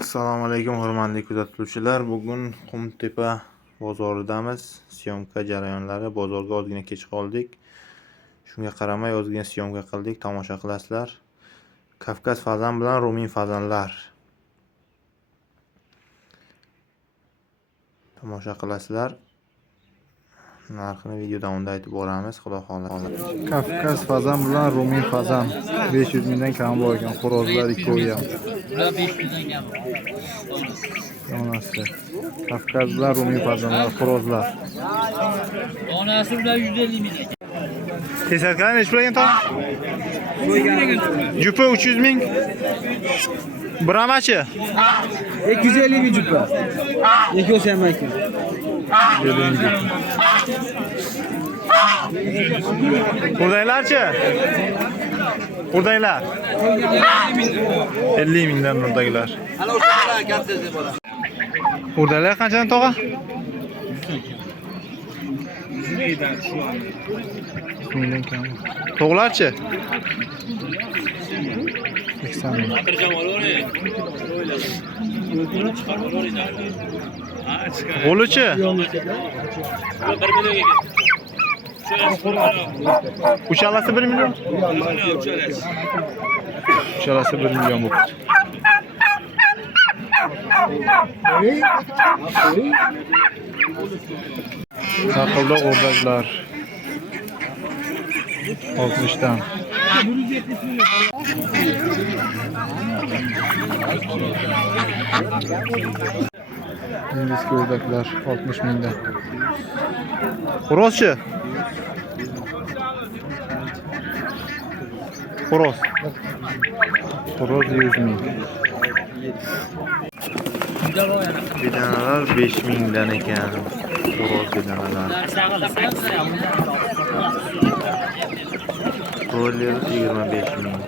Assalomu alaykum hurmatli kuzatuvchilar. Bugun Qumtepa bozoridamiz. Syomka jarayonlari, bozorga ozgina kech qoldik. Shunga qaramay ozgina syomka qildik, tomosha qilasizlar. Kavkaz fazan bilan rumin fazanlar. Tomosha qilasizlar. Narxini video davomida aytib boramiz, xudo xolasa. Kavkaz fazan bilan rumin fazan 500 mingdan kam bor ekan. Xo'rozlar ikkovi ham. Bular 500 dan kam. Donasi. Kavkaz bilan rumin fazanlar, xo'rozlar. Donasi ular 150 ming. Tesadkan nechi pul ekan to? Jupa 300 ming. Bramachi 250 ming jupa. 280 ming. Buradaylarchi? Buradaylar 50 mingdan buradagilar. Ana o'shalar kattasi bo'lar. Buradaylar qanchadan tog'a? 100 mingdan kam. Tog'larchi? 80 ming. Qo'lichi? Uchalasi 1 million. Uchalasi 1 million bo'ldi. Saqildoq o'rdaklar 60 dan. İngilizce o'rdaklar 60 mingdan. Xo'rozchi? Xo'roz 100 ming. Bedanalar 5 mingdan ekan. Xo'roz bedanalar. Broiler 25 ming.